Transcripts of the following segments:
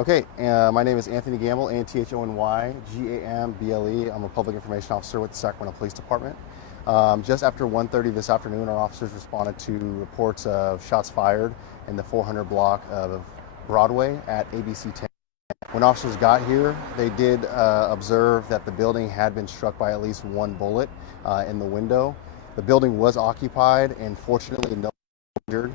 Okay, my name is Anthony Gamble, Anthony Gamble. I'm a public information officer with the Sacramento Police Department. Just after 1:30 this afternoon, our officers responded to reports of shots fired in the 400 block of Broadway at ABC 10. When officers got here, they did observe that the building had been struck by at least one bullet in the window. The building was occupied, and fortunately, no one was injured.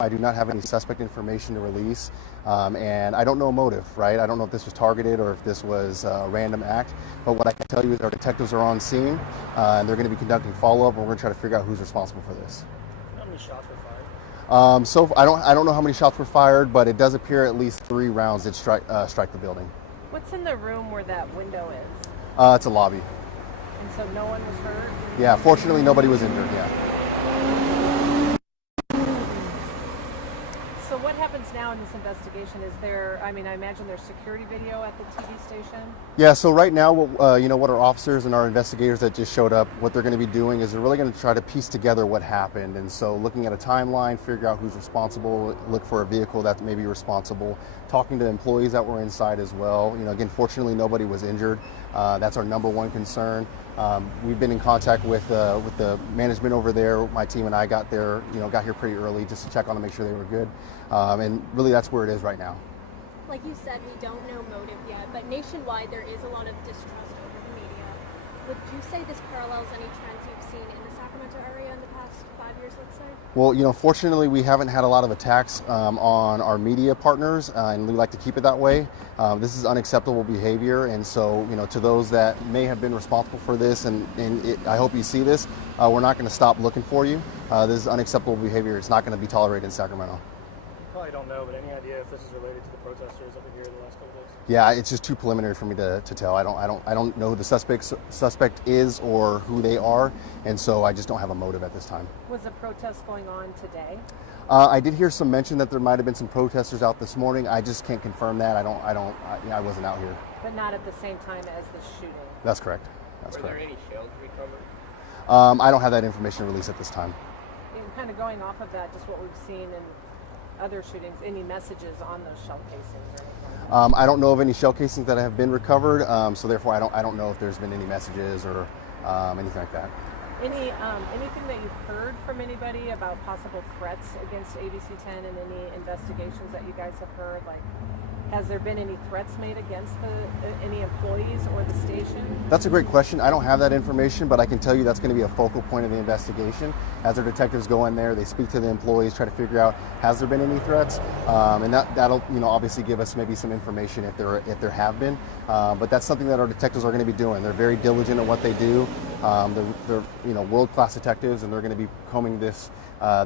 I do not have any suspect information to release, and I don't know a motive, right? I don't know if this was targeted or if this was a random act, but what I can tell you is our detectives are on scene, and they're going to be conducting follow-up, and we're going to try to figure out who's responsible for this. How many shots were fired? So I don't know how many shots were fired, but it does appear at least 3 rounds did strike the building. What's in the room where that window is? It's a lobby. And so no one was hurt? Yeah, fortunately nobody was injured, yeah. So what happens now in this investigation? Is there, I imagine there's security video at the TV station? Yeah, so right now, what our officers and our investigators that just showed up, what they're going to be doing is they're really going to try to piece together what happened. And so looking at a timeline, figure out who's responsible, look for a vehicle that may be responsible, talking to employees that were inside as well. Again, fortunately, nobody was injured. That's our number one concern. We've been in contact with the management over there. My team and I got here pretty early just to check on them, make sure they were good. And really that's where it is right now. Like you said, we don't know motive yet, but nationwide there is a lot of distrust over the media. Would you say this parallels any trends you've seen in the Sacramento area in the past 5 years, let's say? Well, fortunately we haven't had a lot of attacks on our media partners, and we like to keep it that way. This is unacceptable behavior, and so, to those that may have been responsible for this, I hope you see this, we're not going to stop looking for you. This is unacceptable behavior. It's not going to be tolerated in Sacramento. Probably don't know, but any idea if this is related to the protesters over here in the last couple days? Yeah, it's just too preliminary for me to tell. I don't know who the suspect is or who they are, and so I just don't have a motive at this time. Was a protest going on today? I did hear some mention that there might have been some protesters out this morning. I just can't confirm that. I wasn't out here. But not at the same time as the shooting? That's correct. Were there any shells recovered? I don't have that information released at this time. And kind of going off of that, just what we've seen in other shootings, any messages on those shell casings or anything? I don't know of any shell casings that have been recovered, so therefore I don't know if there's been any messages or anything like that. Anything that you've heard from anybody about possible threats against ABC 10 and any investigations that you guys have heard? Like, has there been any threats made against any employees or the station? That's a great question. I don't have that information, but I can tell you that's going to be a focal point of the investigation. As our detectives go in there, they speak to the employees, try to figure out has there been any threats, and that'll obviously give us maybe some information if there have been. But that's something that our detectives are going to be doing. They're very diligent at what they do. They're world-class detectives, and they're going to be combing this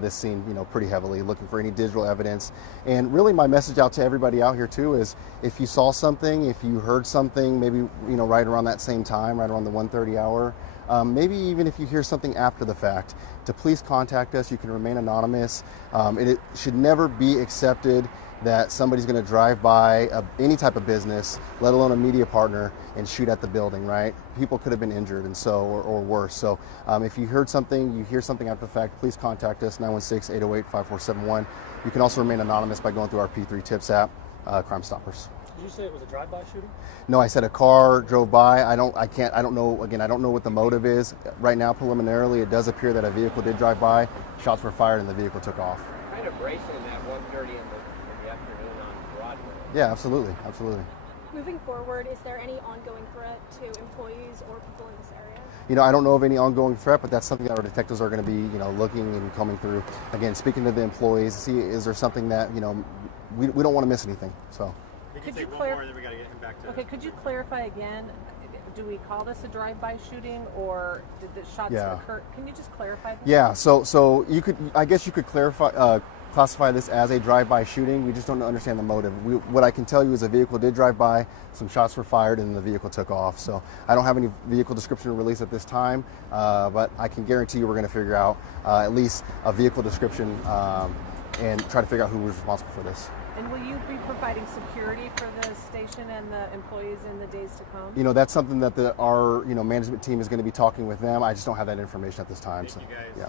scene pretty heavily, looking for any digital evidence. And really my message out to everybody out here too is if you saw something, if you heard something, maybe right around that same time, right around the 1:30 hour, maybe even if you hear something after the fact, to please contact us. You can remain anonymous. It should never be accepted that somebody's going to drive by any type of business, let alone a media partner, and shoot at the building, right? People could have been injured and or worse. So if you heard something, you hear something after the fact, please contact us, 916-808-5471. You can also remain anonymous by going through our P3 Tips app, Crime Stoppers. Did you say it was a drive-by shooting? No, I said a car drove by. I don't know. Again, I don't know what the motive is. Right now, preliminarily, it does appear that a vehicle did drive by. Shots were fired and the vehicle took off. Kind of racing at 1:30 in the afternoon on Broadway. Yeah, absolutely. Moving forward, is there any ongoing threat to employees or people in this area? I don't know of any ongoing threat, but that's something that our detectives are going to be, looking and combing through. Again, speaking to the employees, see is there something that, we don't want to miss anything. So. Could you clarify again? Do we call this a drive-by shooting, or did the shots occur? Can you just clarify this? Yeah. So you could classify this as a drive-by shooting. We just don't understand the motive. What I can tell you is a vehicle did drive by, some shots were fired, and the vehicle took off. So I don't have any vehicle description to release at this time, but I can guarantee you we're going to figure out at least a vehicle description and try to figure out who was responsible for this. And will you be providing security for the station and the employees in the days to come? That's something that our management team is going to be talking with them. I just don't have that information at this time. Thank you guys. Yeah.